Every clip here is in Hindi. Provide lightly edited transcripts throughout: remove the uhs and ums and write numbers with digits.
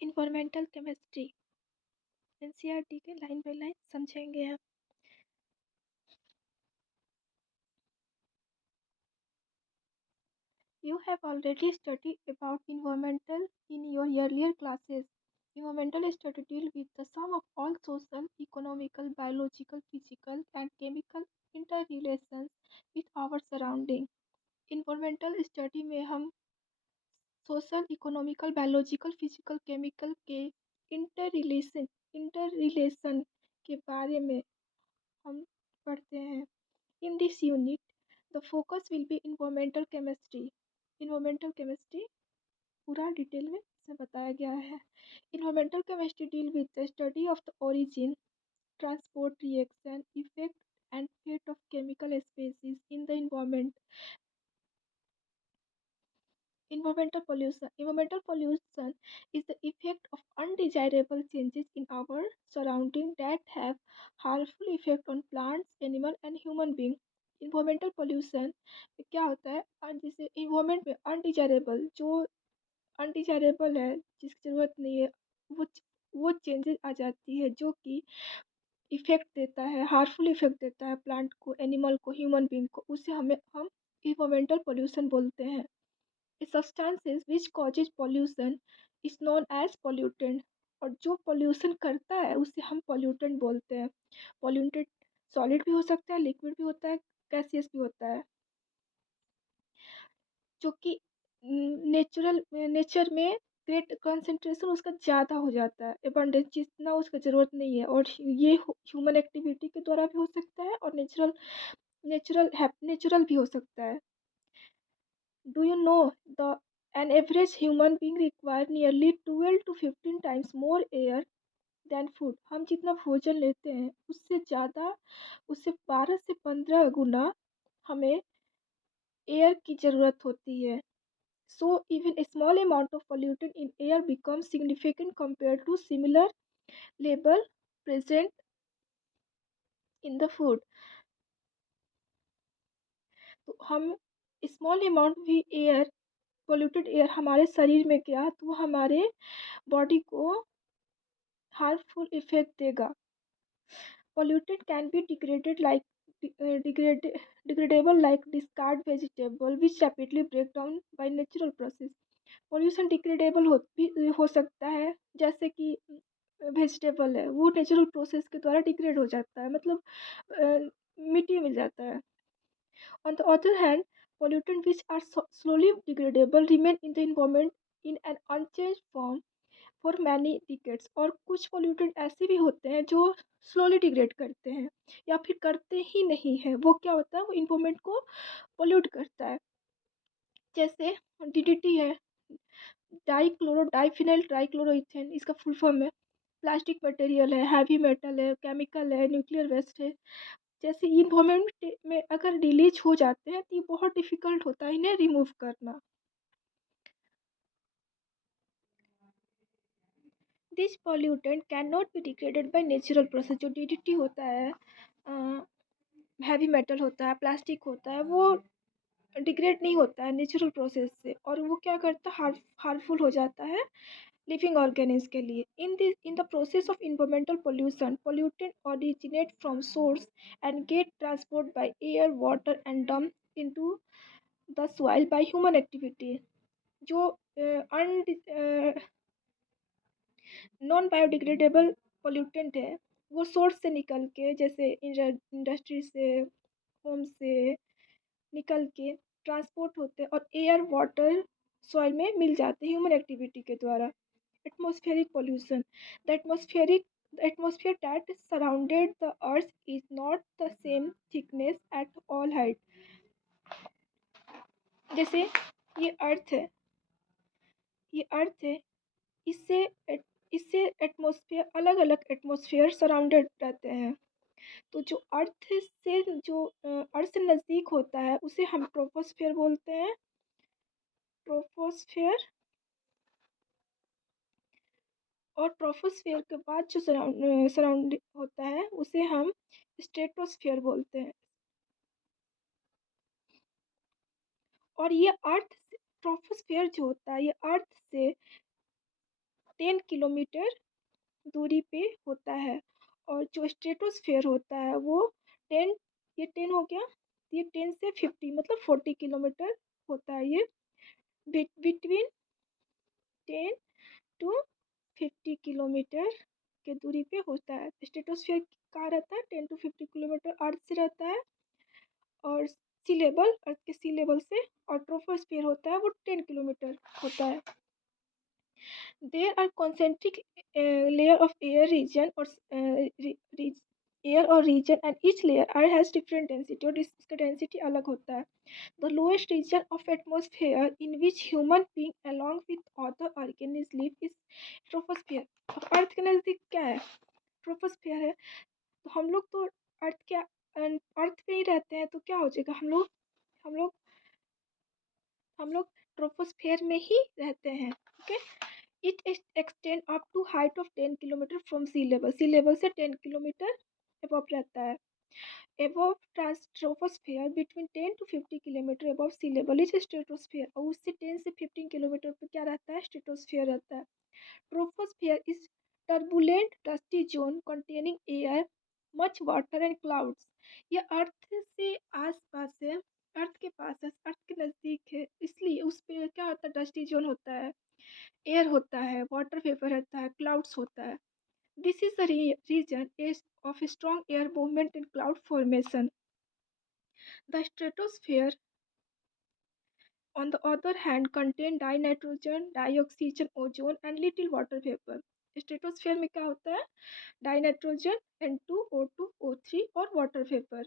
इन्वायरमेंटल केमिस्ट्री एनसीईआरटी के लाइन बाय लाइन समझेंगे हम। You have already studied about environmental in your earlier classes. Environmental study deal with the sum of all social, economical, biological, physical, and chemical interrelations with our surrounding. Environmental study में हम social, economical, biological, physical, chemical के इंटर रिलेशन के बारे में हम पढ़ते हैं। In this unit, the focus will be environmental chemistry. Environmental chemistry पूरा डिटेल में इसमें बताया गया है। Environmental chemistry deal with the study of the origin, transport, reaction, effect and fate of chemical species in the environment. Environmental pollution is the effect of undesirable changes in our surrounding that have harmful effect on plants, animal and human being. Environmental pollution में क्या होता है, जैसे environment में अनडिजायरेबल है, जिसकी जरूरत नहीं है, वो वो चेंजेस आ जाती है जो कि इफेक्ट देता है, हार्मफुल इफेक्ट देता है प्लांट को, एनिमल को, ह्यूमन बींग को, उसे हम इन्वायरमेंटल पोल्यूशन बोलते हैं। substances which causes pollution is known as pollutant। और जो पोल्यूशन करता है उसे हम पोल्यूटेंट बोलते हैं। पोल्यूटेंट सॉलिड भी हो सकता है, लिक्विड भी होता है, गैसियस भी होता है, जो कि नेचर में ग्रेट कंसंट्रेशन उसका ज़्यादा हो जाता है, एबंडेंस जितना उसका ज़रूरत नहीं है, और ये ह्यूमन एक्टिविटी के द्वारा भी हो सकता है और नेचुरल भी हो सकता है। Do you know an average human being require nearly 12 to 15 times more air than food? हम जितना भोजन लेते हैं उससे ज़्यादा, उससे 12 से 15 गुना हमें एयर की ज़रूरत होती है। So even a small amount of pollutant in air becomes significant compared to similar level present in the food। तो हम स्मॉल अमाउंट भी एयर, पोल्यूटेड एयर हमारे शरीर में गया तो हमारे बॉडी को हार्मफुल इफेक्ट देगा। Pollutant can be degradable like discard vegetable which rapidly break down by natural process। Pollution degradable भी हो सकता है, जैसे कि वेजिटेबल है, वो नेचुरल प्रोसेस के द्वारा डिग्रेड हो जाता है, मतलब मिट्टी मिल जाता है। On the other hand, pollutants which are slowly degradable remain in the environment in an unchanged form for many decades. और कुछ पोल्यूटेंट ऐसे भी होते हैं जो स्लोली डिग्रेड करते हैं या फिर करते ही नहीं है। वो क्या होता है, वो इन्वायरमेंट को पोल्यूट करता है। जैसे डीडीटी है, डाइफिनाइल ट्राइक्लोरोइथेन, इसका फुल फॉर्म है। प्लास्टिक मटेरियल है, हैवी मेटल है, केमिकल है, न्यूक्लियर वेस्ट है, जैसे इन्वायरमेंट में अगर रिलीज हो जाते हैं तो ये बहुत डिफिकल्ट होता है इन्हें रिमूव करना। This pollutant can not be degraded by natural process. जो डीडीटी होता है, हैवी मेटल होता है, प्लास्टिक होता है, वो डिग्रेड नहीं होता है नेचुरल प्रोसेस से, और वो क्या करता है, हार्मफुल हो जाता है लिविंग ऑर्गेनिज्म के लिए। In the process of environmental pollution, pollutant originate from source and get transport by air, water and dump into the soil by human activity. जो नॉन बायोडिग्रेडेबल पोल्यूटेंट है, वो सोर्स से निकल के, जैसे इंडस्ट्री से, होम से निकल के ट्रांसपोर्ट होते हैं और एयर, वाटर, सॉइल में मिल जाते हैं ह्यूमन एक्टिविटी के द्वारा। Atmospheric pollution, the atmosphere that surrounded the earth is not the same thickness at all height. जैसे ये अर्थ है, ये अर्थ है, इससे इससे एटमॉस्फेयर, अलग अलग एटमॉस्फेयर सराउंडेड रहते हैं। तो जो अर्थ से नज़दीक होता है उसे हम ट्रोपोस्फेयर बोलते हैं, ट्रोपोस्फेयर। और ट्रोपोस्फेयर के बाद जो सराउंड होता है उसे हम स्ट्रेटोस्फेयर बोलते हैं। और ये ट्रोपोस्फेयर जो होता है, ये अर्थ से 10 किलोमीटर दूरी पे होता है। और जो स्ट्रेटोस्फेयर होता है वो 10, ये 10 हो गया, ये 10 से 50 मतलब 40 किलोमीटर होता है। ये बिटवीन 10 टू 50 किलोमीटर के दूरी पे होता है। स्ट्रेटोस्फेयर कहाँ रहता है? 10 to 50 किलोमीटर अर्थ से रहता है। और सी लेवल, अर्थ के सी लेवल से। और ट्रोपोस्फेयर होता है वो 10 किलोमीटर होता है। There are concentric layer of air region or air or region, and each layer has different density और इसका density अलग होता है. The lowest region of atmosphere in which human being along with other organisms live is troposphere. अब अर्थ के नज़दीक क्या है? ट्रोपोस्फियर है। तो हम लोग तो अर्थ पे ही रहते हैं, तो क्या हो जाएगा? हम लोग हम लोग ट्रोपोस्फियर में ही रहते हैं। Okay, it extend up to height of 10 kilometre from sea level. Sea level से 10 किलोमीटर एबव रहता है। Above troposphere between 10 to 50 kilometre above sea level is stratosphere. और उससे 10 से 15 किलोमीटर पर क्या रहता है? स्ट्रेटोस्फियर रहता है। Troposphere is turbulent dusty zone containing air, much water and clouds. ये अर्थ से आस पास है, अर्थ के पास है, अर्थ के नज़दीक है, इसलिए उस पर क्या होता है? डस्टी जोन होता है, एयर होता है, वाटर वेपर रहता है, क्लाउड्स होता है। This is the region is of strong air movement and cloud formation. The stratosphere, on the other hand, contain dinitrogen, dioxygen, ozone and little water vapor. Stratosphere में क्या होता है? डाइनाइट्रोजन, N2, O2, O3 और water vapour.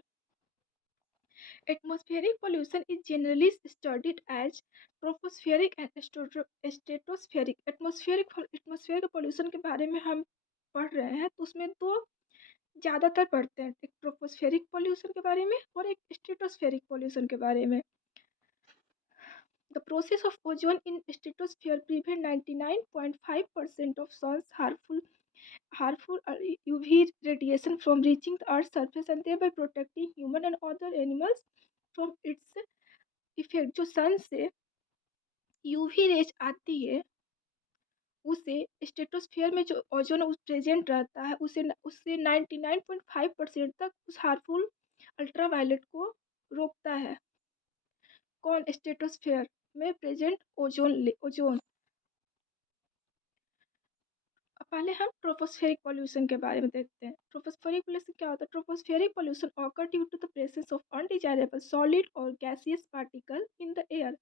Atmospheric pollution is generally studied as tropospheric and stratospheric. Atmosphere के पोल्यूशन के बारे में हम पढ़ रहे हैं, तो उसमें दो ज़्यादातर पढ़ते हैं, एक ट्रोपोस्फेरिक पोल्यूशन के बारे में और एक स्ट्रेटोस्फेरिक पोल्यूशन के बारे में। The process of ozone in stratosphere prevent 99.5% of sun's harmful UV radiation from reaching the Earth's surface and thereby protecting human and other animals from its effect. जो सन से यूवी रेज आती है, उसे स्ट्रेटोस्फियर में जो ओजोन प्रेजेंट रहता है, उससे 99.5% तक उस हार्मफुल अल्ट्रावायलेट को रोकता है। कौन? स्ट्रेटोस्फियर में प्रेजेंट ओजोन। पहले हम ट्रोपोस्फेरिक पॉल्यूशन के बारे में देखते हैं। ट्रोपोस्फेरिक पॉल्यूशन क्या होता है? Tropospheric pollution occur due to the presence of undesirable solid और gaseous particle in the air.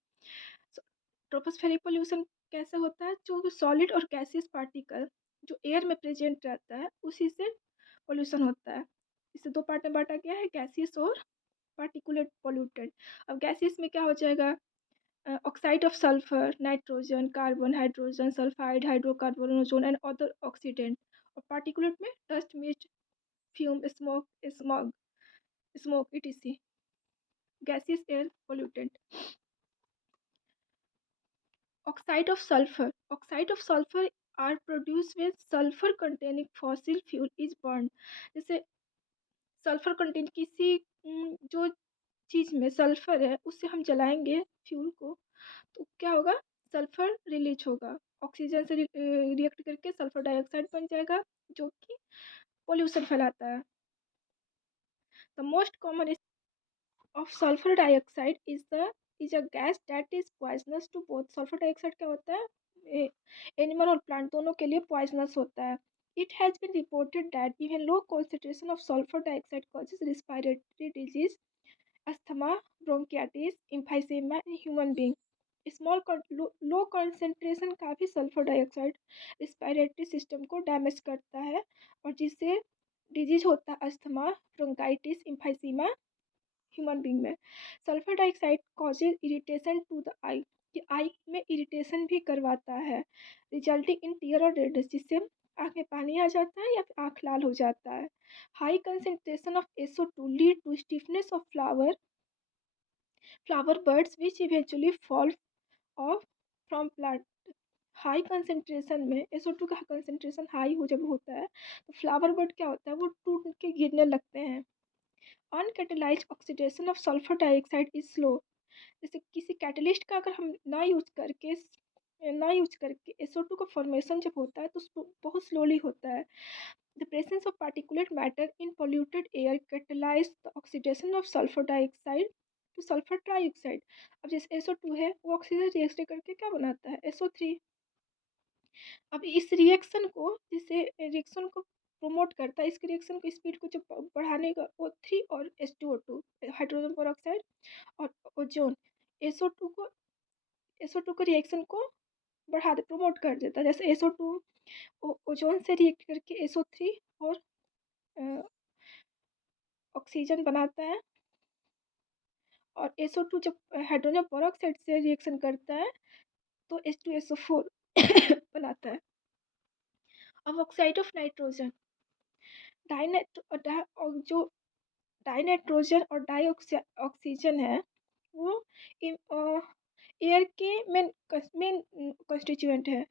Tropospheric pollution कैसे होता है? जो सॉलिड और गैसियस पार्टिकल जो एयर में प्रेजेंट रहता है, उसी से पॉल्यूशन होता है। इसे दो पार्ट में बांटा गया है, गैसियस और पार्टिकुलेट पॉल्यूटेड। अब गैसियस में क्या हो जाएगा? Oxide of sulphur, nitrogen, carbon, hydrogen sulphide, hydrocarbon, ozone and other oxidant. और पार्टिकुलेट में dust, mist, fume, smoke etc. Gaseous air pollutant. Oxide of sulfur are produced when sulfur containing fossil fuel is burned. जैसे सल्फर कंटेंट किसी जो चीज़ में सल्फर है, उससे हम जलाएंगे फ्यूल को, तो क्या होगा? सल्फर रिलीज होगा, ऑक्सीजन से रिएक्ट करके सल्फर डाइऑक्साइड बन जाएगा, जो कि पोल्यूशन फैलाता है। The most common of sulfur dioxide is a gas that is poisonous to both. Sulphur dioxide क्या होता है? एनिमल और प्लांट दोनों के लिए पॉइजनस होता है। It has been reported that even low concentration of sulfur dioxide causes respiratory disease, asthma, bronchitis, emphysema in human being. Low concentration का भी सल्फर डाइऑक्साइड रिस्पायरेटरी सिस्टम को डैमेज करता है, और जिससे डिजीज होता है asthma, bronchitis, emphysema human being में। Sulphur dioxide causes irritation to the eye, कि आई में इरिटेशन भी करवाता है, रिजल्टिंग इन टीयर और रेडनेस, जिससे आँख में पानी आ जाता है या फिर आँख लाल हो जाता है। High concentration of SO2 lead to stiffness of flower buds which eventually fall off from plant. High concentration में SO2 का कंसेंट्रेशन हाई हो जब होता है, तो फ्लावर बर्ड क्या होता है? वो टूट के गिरने लगते हैं। Uncatalysed oxidation of sulphur dioxide is slow. जैसे किसी कैटलिस्ट का अगर हम ना यूज करके ना यूज करके SO2 का फॉर्मेशन जब होता है तो बहुत स्लोली होता है। The presence of particulate matter in polluted air catalyse the oxidation of sulphur dioxide two sulphur trioxide. अब जैसे SO2 है वो ऑक्सीजन रिएक्ट करके क्या बनाता है, SO3। अब इस रिएक्शन को, जिसे रिएक्शन को प्रमोट करता है, इस रिएक्शन की स्पीड को जब बढ़ाने का O3 और H2O2 हाइड्रोजन पेरोक्साइड और ओजोन एसओ टू को रिएक्शन को बढ़ा दे, प्रमोट कर देता है। जैसे SO2 ओजोन से रिएक्ट करके SO3 और ऑक्सीजन बनाता है, और SO2 जब हाइड्रोजन पेरोक्साइड से रिएक्शन करता है तो H2SO4 बनाता है। अब ऑक्साइड ऑफ नाइट्रोजन, जो डाइनाइट्रोजन और डाई ऑक्सीजन है वो एयर के मेन मेन कंस्टिट्यूएंट है,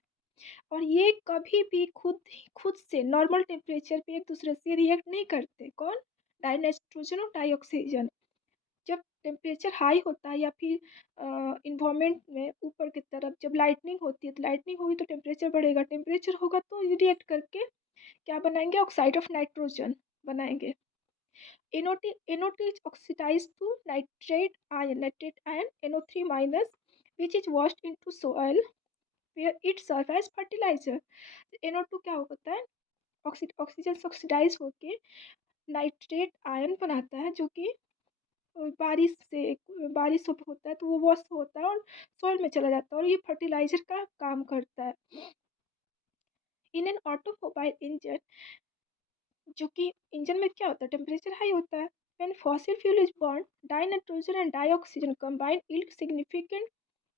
और ये कभी भी खुद से नॉर्मल टेम्परेचर पे एक दूसरे से रिएक्ट नहीं करते। कौन? डाइनाइट्रोजन और डाई ऑक्सीजन। जब टेम्परेचर हाई होता है या फिर इन्वायरमेंट में ऊपर की तरफ जब लाइटनिंग होती है, तो लाइटनिंग होगी तो टेम्परेचर बढ़ेगा, टेम्परेचर होगा तो ये रिएक्ट करके क्या बनाएंगे, ऑक्साइड ऑफ नाइट्रोजन बनाएंगे। NO2 is oxidized to nitrate ion NO3 minus, which is washed into soil where it serves as fertilizer। NO2 क्या होता है, ऑक्सीजन से ऑक्सीडाइज होके नाइट्रेट आयन बनाता है, जो कि बारिश होता है तो वो वॉश होता है और सॉइल में चला जाता है, और ये फर्टिलाइजर का काम करता है। इन एन ऑटोमोबाइल इंजन, जो कि इंजन में क्या होता है, टेम्परेचर हाई होता है। When fossil fuel is burn, dinitrogen and dioxygen combine yield significant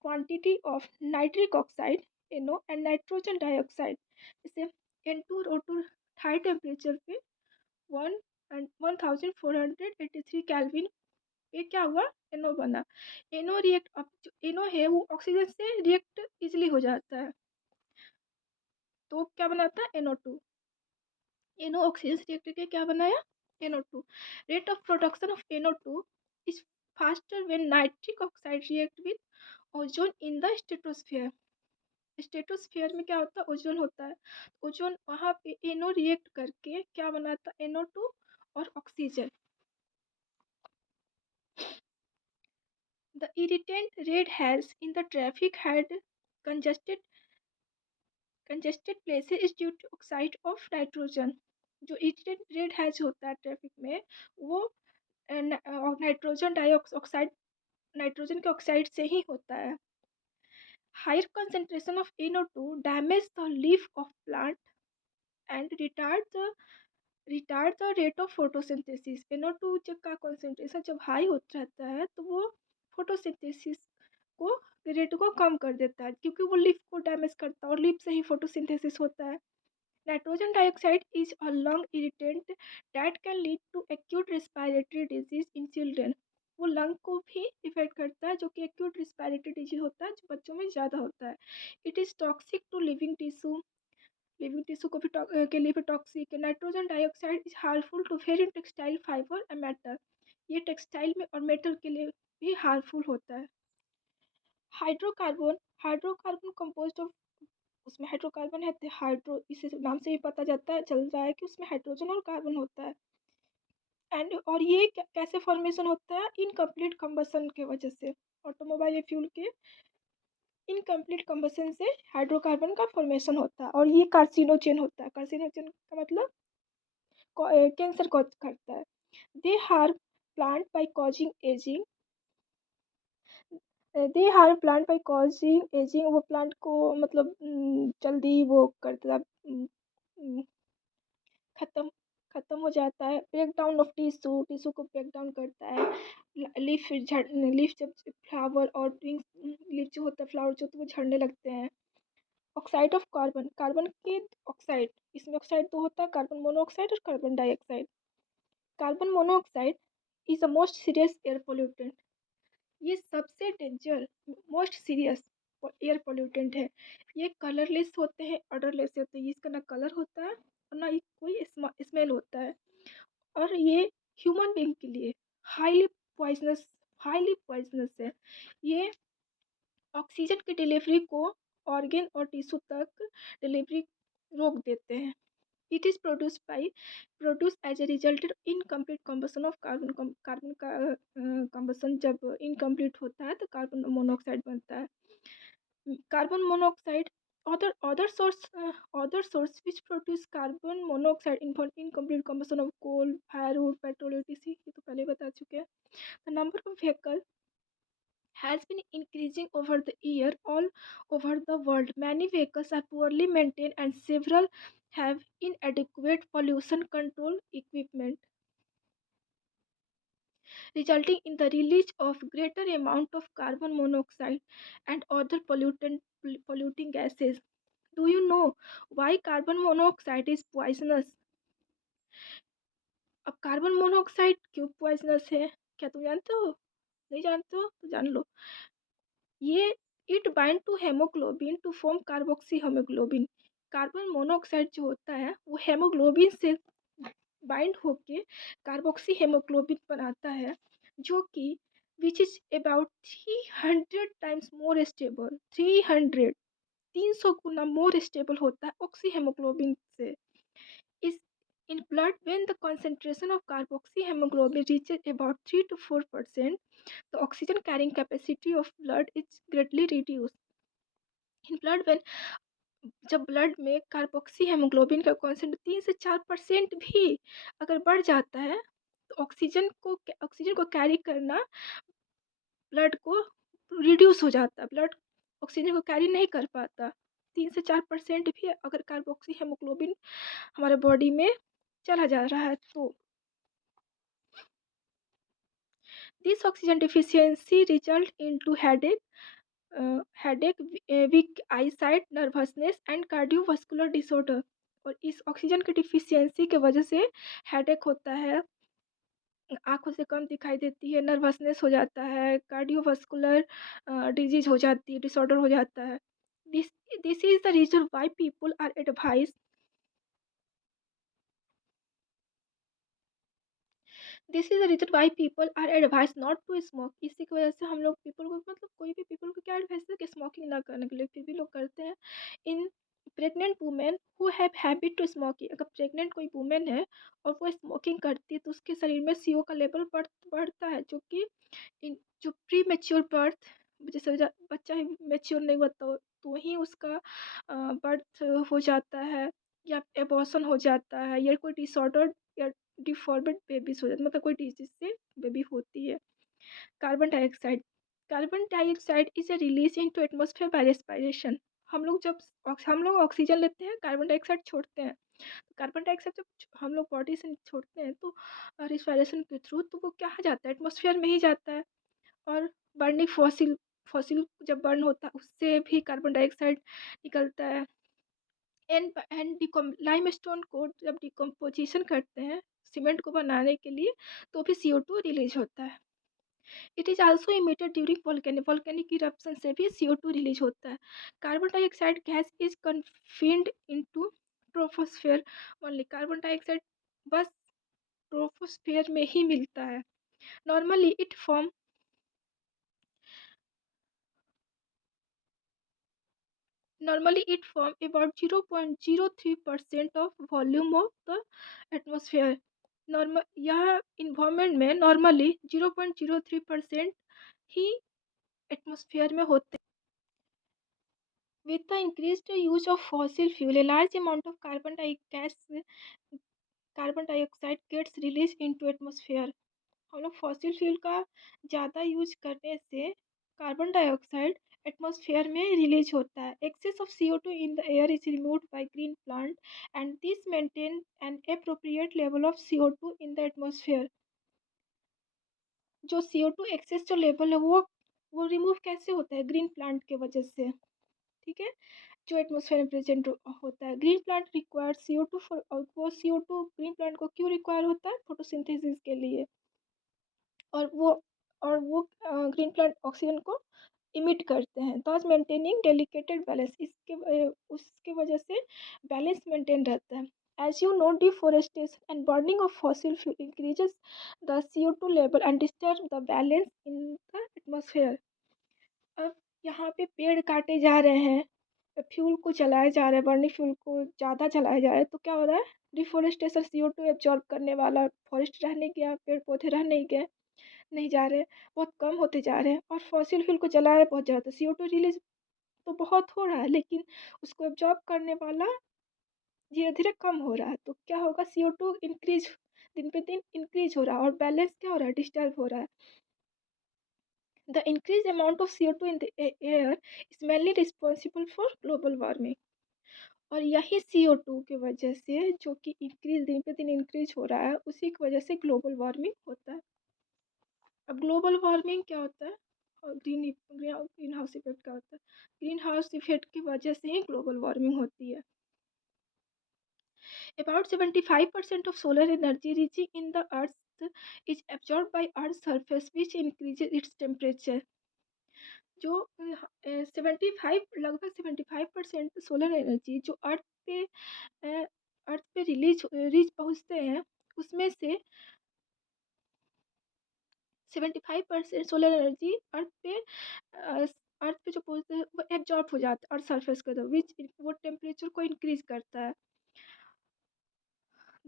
quantity of nitric oxide NO and nitrogen dioxide. जैसे N2O2 हाई टेम्परेचर पे 1483 केल्विन पे क्या हुआ, NO बना। NO रिएक्ट, अब जो NO है वो ऑक्सीजन से रिएक्ट इजिली हो जाता है, तो क्या बनाता है, NO2। NO ऑक्सीजन से रिएक्ट करके क्या बनाया, NO2। Rate of production of NO2 is faster when nitric oxide react with ozone in the stratosphere. Stratosphere में क्या होता है, ओजोन होता है। ओजोन वहाँ पे NO रिएक्ट करके क्या बनाता है, NO2 और oxygen. The irritant red haze in the traffic had congested congested places is due to oxide of nitrogen। जो irritant red haze होता है ट्रैफिक में, वो नाइट्रोजन डाइऑक्साइड, नाइट्रोजन के ऑक्साइड से ही होता है। Higher concentration of NO2 damage the leaf of plant and retard the rate of photosynthesis। NO2 जब का concentration जब हाई हो जाता है तो वो फोटोसिंथेसिस को रेट को कम कर देता है, क्योंकि वो लीफ को डैमेज करता है और लीफ से ही फोटोसिंथेसिस होता है। Nitrogen dioxide is a lung irritant that can lead to acute respiratory disease in children. वो लंग को भी इफेक्ट करता है, जो कि एक्यूट रेस्पिरेटरी डिजीज होता है, जो बच्चों में ज़्यादा होता है। It is toxic to living tissue को भी के लिए भी टॉक्सिक है। Nitrogen dioxide is harmful to various textile fibre and metal. ये टेक्सटाइल में और मेटल के लिए भी हार्मफुल होता है। हाइड्रोकार्बन, हाइड्रोकार्बन कंपोज्ड ऑफ, उसमें हाइड्रोकार्बन है, हाइड्रो, इसी नाम से ही पता चल रहा है कि उसमें हाइड्रोजन और कार्बन होता है। एंड और ये कैसे फॉर्मेशन होता है, इनकम्प्लीट कंबसन की वजह से, ऑटोमोबाइल फ्यूल के इनकम्प्लीट कंबसन से हाइड्रोकार्बन का फॉर्मेशन होता है, और ये कार्सिनोजेन होता है। कार्सिनोजेन का मतलब कैंसर कॉज करता है। They harm plant by causing ageing, they harm plant by causing ageing, वो प्लांट को मतलब जल्दी वो करता है, खत्म खत्म हो जाता है। Break down of tissue, tissue को ब्रेक डाउन करता है। लीफ जब फ्लावर और लीफ जो होता है, फ्लावर जो, तो वो झड़ने लगते हैं। ऑक्साइड ऑफ कार्बन, कार्बन के ऑक्साइड, इसमें ऑक्साइड दो होता है, कार्बन मोनोऑक्साइड और carbon dioxide. Carbon monoxide is the most serious air pollutant. ये सबसे danger, most serious air pollutant है। ये कलरलेस होते हैं, ऑर्डरलेस होते हैं, इसका ना कलर होता है और ना ही कोई स्मेल होता है, और ये ह्यूमन बींग के लिए हाईली पॉइजनस हाईली पॉइजनस है। ये ऑक्सीजन की डिलीवरी को और ब्रेन और टिश्यू तक डिलीवरी रोक देते हैं। It is produce as a result incomplete combustion of carbon का कम्बसन जब इनकम्प्लीट होता है तो कार्बन मोनोऑक्साइड बनता है। Carbon monoxide other source which produce carbon monoxide involve incomplete combustion of coal, firewood, petrol, etc. ये तो पहले बता चुके हैं। The number of vehicle has been increasing over the year all over the world. Many vehicles are poorly maintained and several have inadequate pollution control equipment, resulting in the release of greater amount of carbon monoxide and other polluting gases. Do you know why carbon monoxide is poisonous? अब कार्बन मोनोऑक्साइड क्यों पॉइजनस है, क्या तुम जानते हो? नहीं जानते हो तो जान लो। ये it bind to haemoglobin to form carboxy haemoglobin. Carbon monoxide जो होता है वो हेमोग्लोबिन से बाइंड होके कार्बोक्सी हेमोग्लोबिन बनाता है, जो कि which is about 300 times more stable. 300 Guna more stable होता है ऑक्सी हेमोग्लोबिन से। इस in blood, when the concentration of carboxy hemoglobin reaches about 3 to 4%, the oxygen carrying capacity of blood is greatly reduced. In blood, when जब ब्लड में कार्बोक्सी हेमोग्लोबिन का कॉन्सेंट 3 से 4% भी अगर बढ़ जाता है तो ऑक्सीजन को कैरी करना ब्लड को रिड्यूस हो जाता है। ब्लड ऑक्सीजन को कैरी नहीं कर पाता। 3 से 4% भी अगर कार्बोक्सी हेमोग्लोबिन हमारे बॉडी में चला जा रहा है तो this oxygen deficiency result into headache, weak eyesight, nervousness and cardiovascular disorder। और इस ऑक्सीजन की डिफिशियंसी के वजह से हेडेक होता है, आंखों से कम दिखाई देती है, नर्वसनेस हो जाता है, कार्डियोवास्कुलर डिजीज हो जाती है, डिसऑर्डर हो जाता है। This this is the reason why people are advise this is the reason why people are advise not to smoke. इसी की वजह से हम लोग पीपल को मतलब कोई भी पीपल को क्या एडवाइस है कि स्मोकिंग ना करने के लिए, फिर भी लोग करते हैं। In pregnant women who have habit to smoking, अगर प्रेग्नेंट कोई वुमेन है और वो स्मोकिंग करती है तो उसके शरीर में CO का लेवल बढ़ता है, जो कि जो प्री मेच्योर बर्थ, जैसे बच्चा ही मेच्योर नहीं हुआ तो ही उसका बर्थ हो जाता है या एबॉर्शन हो जाता है या कोई डिसऑर्डर या डिफॉर्मेड बेबीज हो जाते, मतलब कोई डिजीज से बेबी होती है। Carbon dioxide is a release into atmosphere by respiration. हम लोग ऑक्सीजन लेते हैं, कार्बन डाइऑक्साइड छोड़ते हैं। कार्बन डाइऑक्साइड जब हम लोग बॉडी से छोड़ते हैं तो रिस्पायरेशन के थ्रू तो वो क्या जाता है, एटमॉस्फेयर में ही जाता है। और बर्निंग फॉसिल फॉसिल जब बर्न होता है उससे भी कार्बन डाइऑक्साइड निकलता है। एंड लाइमस्टोन को जब डिकम्पोजिशन करते हैं सीमेंट को बनाने के लिए तो भी CO2 रिलीज होता है। It is also emitted during volcanic eruption से भी CO2 रिलीज होता है। Carbon dioxide gas is confined into troposphere only. Carbon dioxide बस ट्रोपोस्फेयर में ही मिलता है। Normally it form about 0.03% of volume of the atmosphere। Normal यह इन्वायरमेंट में नॉर्मली 0.03% ही एटमॉस्फेयर में होते हैं। With the increased use of fossil fuel a large amount of carbon dioxide gets release into atmosphere. हम लोग फॉसिल फ्यूल का ज़्यादा यूज करने से कार्बन डाइऑक्साइड एटमॉस्फेयर में रिलीज होता है। Excess of CO2 in the air is removed by green plant and this maintain an appropriate level of CO2 in the atmosphere. जो CO2 एक्सेस जो लेवल है वो रिमूव कैसे होता है, ग्रीन प्लांट के वजह से। ठीक है, जो एटमॉस्फेयर में प्रेजेंट होता है। Green plant require CO2 for, वो CO2 ग्रीन प्लांट को क्यों रिक्वायर होता है, फोटोसिंथेसिस के लिए। और वो ग्रीन प्लांट ऑक्सीजन को इमिट करते हैं, थॉस मेंटेनिंग डेलिकेटेड बैलेंस। उसके वजह से बैलेंस मेंटेन रहता है। As you know, deforestation and burning of fossil fuel increases the CO2 level and disturb the balance in the atmosphere. अब यहाँ पे पेड़ काटे जा रहे हैं फ्यूल को जलाया जा रहा है, बर्निंग फ्यूल को ज़्यादा जलाया जा रहा है, तो क्या हो रहा है, डिफोरेस्टेशन CO2 एब्जॉर्ब करने वाला फॉरेस्ट रह नहीं गया, पेड़ पौधे रह नहीं गए, नहीं जा रहे, बहुत कम होते जा रहे हैं। और फॉसिल फ्यूल को जलाया बहुत ज़्यादा, तो CO2 रिलीज तो बहुत हो रहा है, लेकिन उसको एब्जॉर्ब करने वाला धीरे धीरे कम हो रहा है। तो क्या होगा, CO2 इंक्रीज, दिन पे दिन इंक्रीज हो रहा है, और बैलेंस क्या हो रहा है, डिस्टर्ब हो रहा है। The increased amount of CO2 in the air is mainly responsible for global warming। और यही CO2 की वजह से, जो कि इंक्रीज दिन पे दिन इंक्रीज हो रहा है, उसी की वजह से ग्लोबल वार्मिंग होता है। अब ग्लोबल वार्मिंग क्या होता है, और ग्रीन हाउस इफेक्ट क्या होता है। ग्रीन हाउस इफेक्ट की वजह से ही ग्लोबल वार्मिंग होती है। About 75% of solar energy reaching in the earth is absorbed by earth's surface, which increases its temperature। जो 75% सोलर एनर्जी जो अर्थ पे रीच पहुंचते हैं, उसमें से 75% सोलर एनर्जी अर्थ पे जो पहुंचते हैं वो एब्जॉर्ब हो जाता है अर्थ सरफेस के, विच वो टेम्परेचर को इंक्रीज करता है।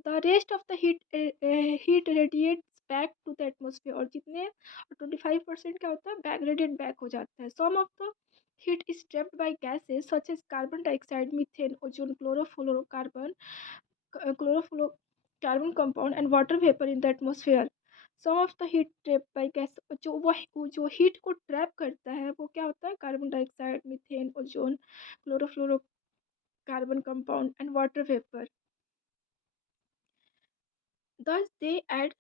The rest of the heat radiates back to the atmosphere. और जितने 25% क्या होता है, बैक रेडिएट बैक हो जाता है। Some of the heat is trapped by gases such as carbon dioxide, methane, ozone, chlorofluorocarbon compound and water vapour in the atmosphere. Some of the heat trap by gas, जो हीट को ट्रैप करता है वो क्या होता है, carbon dioxide, methane, ozone, chlorofluorocarbon compound and water vapour. Thus they add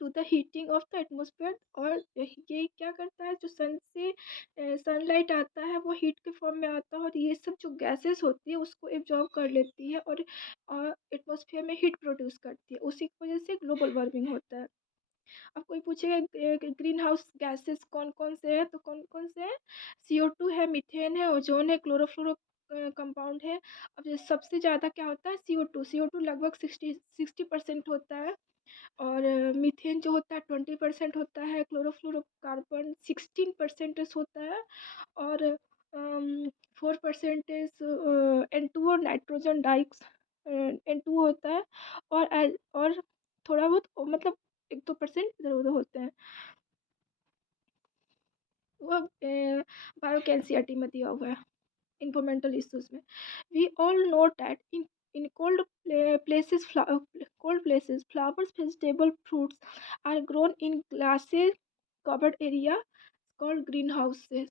to the heating of the atmosphere. और ये क्या करता है, जो सन से सनलाइट आता है वो हीट के फॉर्म में आता है, और ये सब जो गैसेस होती है उसको एब्जॉर्ब कर लेती है, और एटमोसफियर में हीट प्रोड्यूस करती है, उसी की वजह से ग्लोबल वार्मिंग होता है। अब कोई पूछेगा ग्रीन हाउस गैसेस कौन कौन से हैं, तो कौन कौन से हैं, CO2 है, मीथेन है, ओजोन है, क्लोरोफ्लोरो कंपाउंड है। अब ये सबसे ज़्यादा क्या होता है, CO2 लगभग 60% होता है, और मीथेन जो होता है 20% होता है, क्लोरोफ्लोरोकार्बन 16% होता है, और 4% N2 और नाइट्रोजन डाइक्स N2 होता है, और थोड़ा बहुत मतलब 1-2% इधर उधर होते हैं, वो बायो के NCERT में दिया हुआ है environmental issues में। We all know that in cold places flowers, vegetable, fruits are grown in glasses covered area called greenhouses।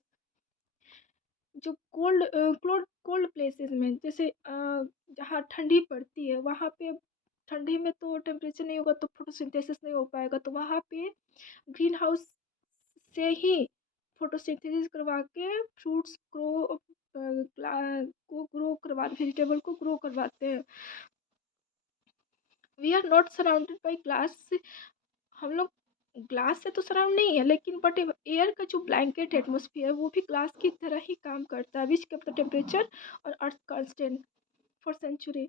जो कोल्ड प्लेसेस में, जैसे जहाँ ठंडी पड़ती है वहाँ पे, ठंडी में तो टेम्परेचर नहीं होगा तो फोटोसिंथेसिस नहीं हो पाएगा, तो वहाँ पे ग्रीन हाउस से ही फोटोसिंथेसिस करवा के फ्रूट्स को ग्रो करवा, वेजिटेबल को ग्रो करवाते हैं। We are not surrounded by glass. हम लोग ग्लास से तो सराउंड नहीं है, लेकिन बट एयर का जो ब्लैंकेट एटमोसफियर वो भी ग्लास की तरह ही काम करता है, विच कीप द टेम्परेचर और अर्थ कांस्टेंट फॉर सेंचुरी।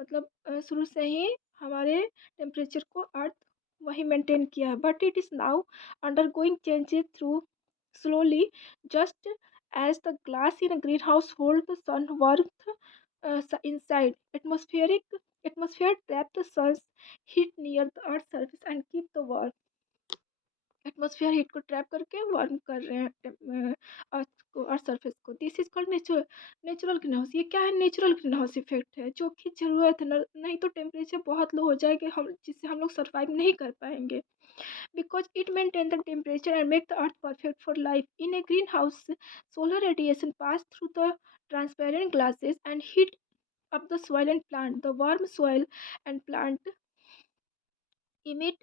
मतलब शुरू से ही हमारे टेम्परेचर को अर्थ वही मेंटेन किया है, but it is now undergoing changes through slowly, just as the glass in a greenhouse hold the sun warmth inside atmosphere trap the sun's heat near the earth's surface and keep the warm। Atmosphere heat को ट्रैप करके वार्म कर रहे हैं अर्थ को, अर्थ सरफेस को। This is called natural green house. ये क्या है, नेचुरल ग्रीन हाउस इफेक्ट है, जो कि जरूरत है, नहीं तो टेम्परेचर बहुत लो हो जाएगा, हम जिससे हम लोग सर्वाइव नहीं कर पाएंगे। Because it maintain the temperature and make the earth perfect for life in A green house. Solar radiation pass through the transparent glasses and heat up the soil and plant। The warm soil and plant emit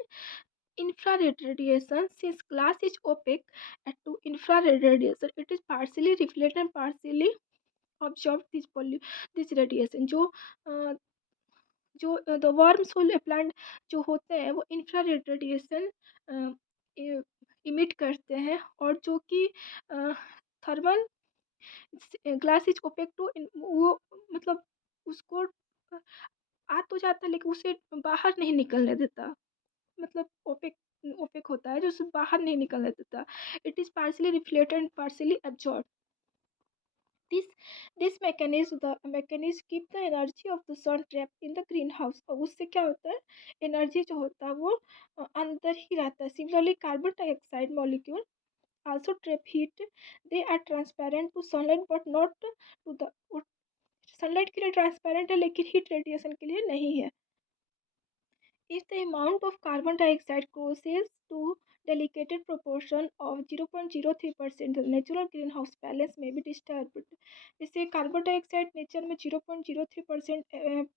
infrared radiation. Since glass is opaque to infrared radiation, it is partially reflected and partially absorb this radiation। uh, जो द वार्म सोल प्लांट जो होते हैं वो इंफ्रारेड रेडिएशन इमिट करते हैं, और जो कि thermal glass is opaque to, वो मतलब उसको आ तो जाता है, लेकिन उसे बाहर नहीं निकलने देता, मतलब ओपेक ओपेक होता है जो उसे बाहर नहीं निकलने देता। It is partially reflected and partially absorb. This this mechanism keep the energy of the sun trapped in the greenhouse. और उससे क्या होता है, एनर्जी जो होता है वो अंदर ही रहता है. Similarly carbon dioxide molecule also trap heat. They are transparent to sunlight but not to the sunlight के लिए ट्रांसपेरेंट है लेकिन हीट रेडिएशन के लिए नहीं है. If the amount of carbon dioxide crosses to delicate proportion of 0.03%, the natural greenhouse balance may be disturbed. जैसे कार्बन डाइऑक्साइड नेचर में 0.03%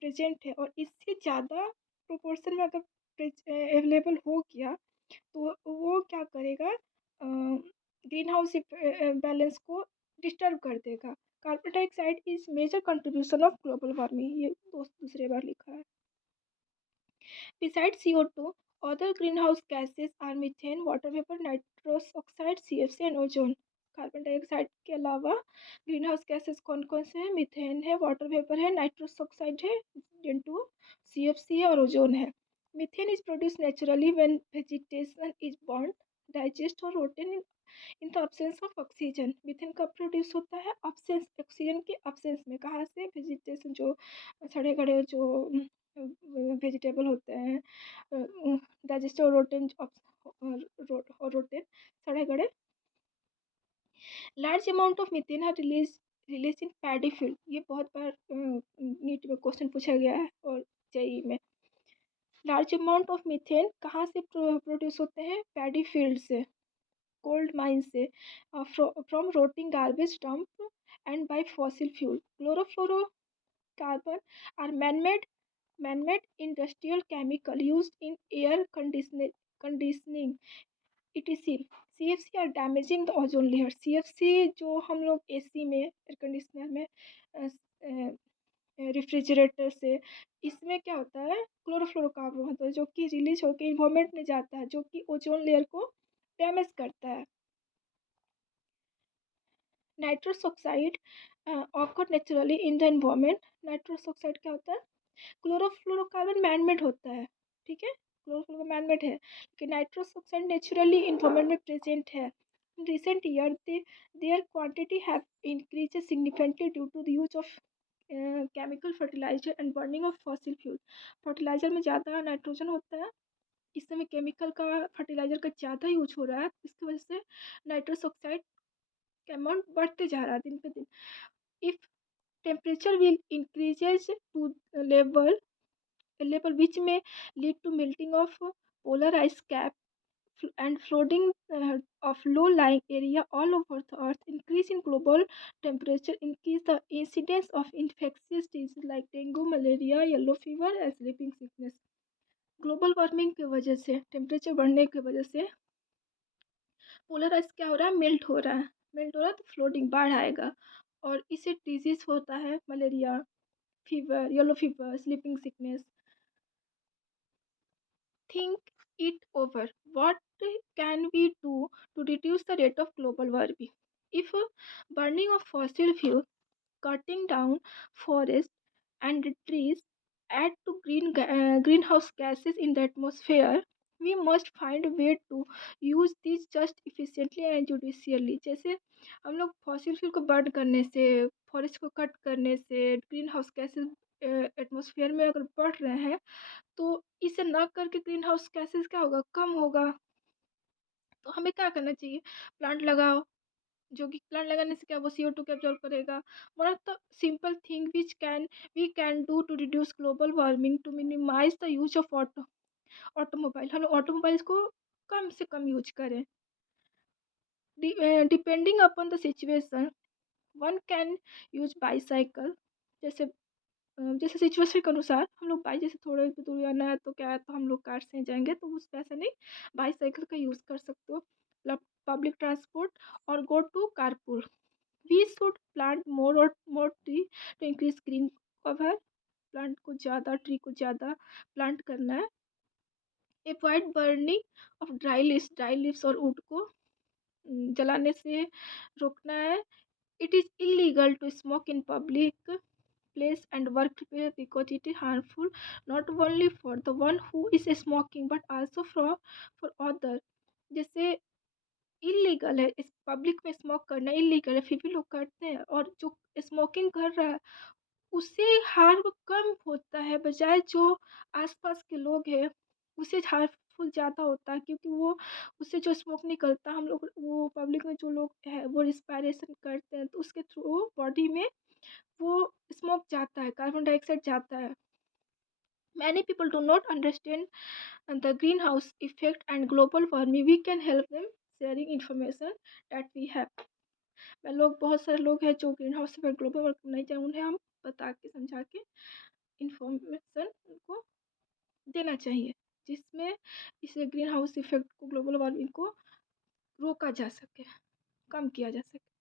प्रेजेंट है और इससे ज़्यादा प्रोपोर्शन में अगर अवेलेबल हो गया तो वो क्या करेगा, ग्रीन हाउस बैलेंस को डिस्टर्ब कर देगा. Carbon dioxide is major contribution of global warming, ये दूसरे बार लिखा है. Besides CO2, other greenhouse gases are methane, water vapor, nitrous oxide, CFC and ozone. Carbon dioxide के अलावा ग्रीन हाउस गैसेस कौन कौन से हैं? मीथेन है, वाटर वेपर है, नाइट्रस ऑक्साइड है, इंटू CFC है और ओजोन है. Methane is produce naturally when vegetation is burn, digest और rotten in the absence of oxygen. Methane कब प्रोड्यूस होता है? ऑब्सेंस, ऑक्सीजन के अब्सेंस में. कहाँ से? वेजिटेशन, जो सड़े गड़े जो वेजिटेबल होते हैं, डाइजेस्टिव रोटेन और रोटेन सड़े गड़े. लार्ज अमाउंट ऑफ मीथेन है रिलीज इन पैडी फील्ड. ये बहुत बार नीट में क्वेश्चन पूछा गया है और जेई में. लार्ज अमाउंट ऑफ मीथेन कहाँ से प्रोड्यूस होते हैं? पैडी फील्ड से, गोल्ड माइन से, from rotting garbage dump and by fossil fuel. Chlorofluorocarbon are man-made industrial chemical used in air conditioning etc. CFC are damaging the ozone layer. CFC जो हम लोग AC में, एयर कंडीशनर में, रेफ्रिजरेटर से, इसमें क्या होता है, क्लोरोफ्लोरोकार्बन होता है जो कि रिलीज होकर इन्वायरमेंट में जाता है, जो कि ओजोन लेयर को डैमेज करता है. Nitrous oxide occur naturally in the environment. Nitrous oxide क्या होता है? क्लोरोफ्लोरोकार्बन मैनमेड होता है, ठीक है, क्लोरोफ्लोरो मैनमेड है, लेकिन नाइट्रस ऑक्साइड नेचुरली इन्वायरमेंट में प्रेजेंट है. In recent year their quantity have increase significantly due to the use of chemical fertilizer and burning of fossil fuel. Fertilizer में ज़्यादा नाइट्रोजन होता है, इस समय केमिकल का, फर्टिलाइजर का ज़्यादा यूज हो रहा है, इसकी वजह से नाइट्रस ऑक्साइड का अमाउंट बढ़ते जा रहा है दिन पे दिन. If temperature will increases to level which may lead to melting of polar ice cap and flooding of low-lying area all over the earth. Increase in global temperature increase the incidence of infectious diseases like dengue, malaria, yellow fever and sleeping sickness. Global warming की वजह से, टेम्परेचर बढ़ने की वजह से पोलर आइस क्या हो रहा है? मेल्ट हो रहा है. मेल्ट हो रहा है तो फ्लोटिंग बाढ़ आएगा और इससे डिजीज होता है, malaria, fever, yellow fever, sleeping sickness. Think it over. What can we do to reduce the rate of global warming? If burning of fossil fuel, cutting down forests and trees add to greenhouse gases in the atmosphere, we must find a way to use these just efficiently and judiciously. जैसे हम लोग फॉसिल फ्यूल को बर्न करने से, फॉरेस्ट को कट करने से ग्रीन हाउस गैसेज एटमोसफियर में अगर बढ़ रहे हैं, तो इसे ना करके ग्रीन हाउस गैसेस क्या होगा? कम होगा. तो हमें क्या करना चाहिए? प्लांट लगाओ, जो कि प्लांट लगाने से क्या, वो CO2 को एब्जॉर्ब करेगा. One of the simple thing which can we can do to reduce global warming to minimise the use of automobile. हम लोग ऑटोमोबाइल्स को कम से कम यूज करें. Depending upon the situation one can use bicycle. जैसे जैसे सिचुएशन के अनुसार हम लोग बाइक, जैसे थोड़े दूर जाना है तो क्या है, तो हम लोग कार से जाएंगे, तो उस पैसे नहीं, बाईसाइकिल का यूज़ कर सकते हो, पब्लिक ट्रांसपोर्ट, और go to carpool. We should plant more और more tree to increase green cover. Plant को ज़्यादा, ट्री को ज़्यादा प्लांट करना है. Avoid burning of dry leaves और वुड को जलाने से रोकना है. It is illegal to smoke in public place and workplace because it is harmful not only for the one who is smoking but also for other. जैसे इल्लीगल है, इस पब्लिक में स्मोक करना इल्लीगल है, फिर भी लोग करते हैं। और जो स्मोकिंग कर रहा है उससे हार्म कम होता है, बजाय जो आसपास के लोग हैं उसे हार्मफुल ज़्यादा होता है, क्योंकि वो उससे जो स्मोक निकलता है, हम लोग वो पब्लिक में जो लोग हैं वो रिस्पायरेशन करते हैं तो उसके थ्रू बॉडी में वो स्मोक जाता है, कार्बन डाइऑक्साइड जाता है। Many people do not understand the greenhouse effect and global warming. We can help them sharing information that we have. मैं लोग बहुत सारे लोग हैं जो green house effect global warming नहीं जाए, उन्हें हम बता के समझा के इंफॉर्मेशन उनको देना चाहिए, जिसमें इसे ग्रीन हाउस इफेक्ट को ग्लोबल वार्मिंग को रोका जा सके, कम किया जा सके।